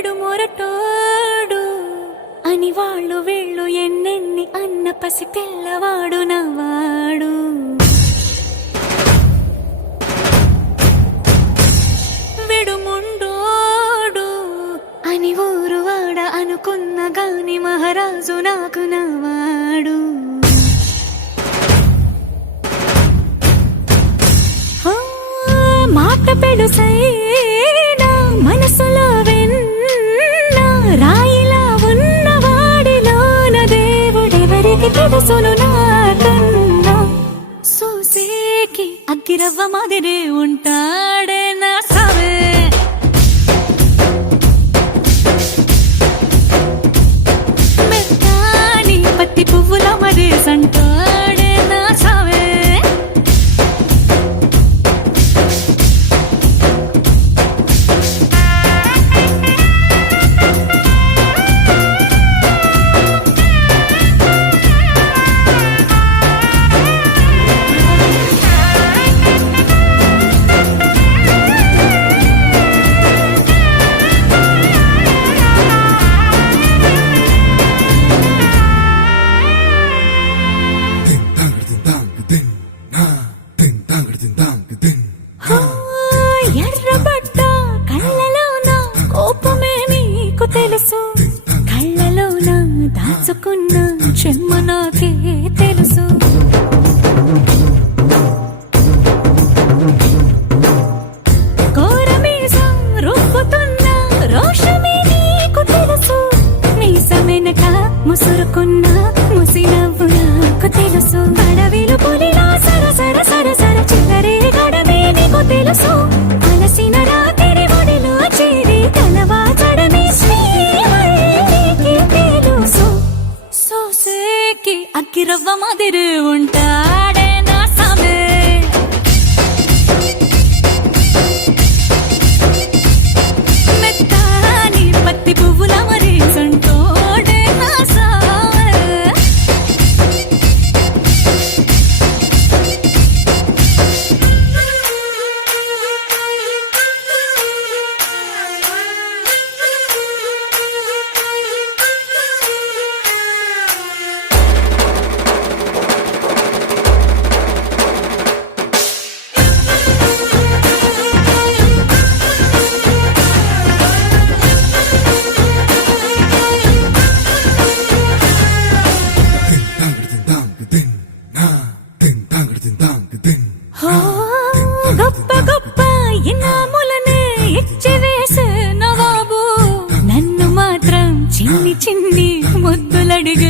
విడు మొరటోడు అని వాళ్ళు వీళ్ళు ఎన్నెన్ని అన్న పసి పిల్లవాడు నవ్వాడు. విడు ముండోడు అని ఊరు వాడ అనుకున్న గాని మహారాజు నాకు నవ్వాడు. మాట పెడుసైనా మనసులో వెన్న రాయిలా ఉన్నవాడిలోన దేవుడెవరికి తెలుసును నాకన్నా. సూసేకి అగ్గిరవ్వ మాదిరే ఉంటాడే నా సావే. మెత్తాని పత్తి పువ్వుల మరేసంటాడే నా సావే. ఎర్రబడ్డ కళ్ళలోన కోపమే నీకు తెలుసు, కళ్ళలోన దాచుకున్న చెమ్మ నాకే తెలుసు. కోరమీసం రుబ్బుతున్న రోషమే నీకు తెలుసు, మీసమెనక ముసురుకున్న ముసినవ్వు నాకు తెలుసు. అడవిలు పులిలా సరసర సరసర చిల్లరే గడమే నీకు తెలుసు, అలసిన రాత్రి ఒడిలో చేరి తలవాచడమే శ్రీవల్లికి తెలుసు. సోసేకి అగ్గిరవ్వ మాదిరి ఉంటాడే నా సామే. మెత్తాని పత్తి పువ్వుల మరేసంటోడే నా సామే. గొప్ప గొప్ప ఇనాములనే ఇచ్చి వేసే నవాబు, నన్ను మాత్రం చిన్ని చిన్ని ముద్దులడిగే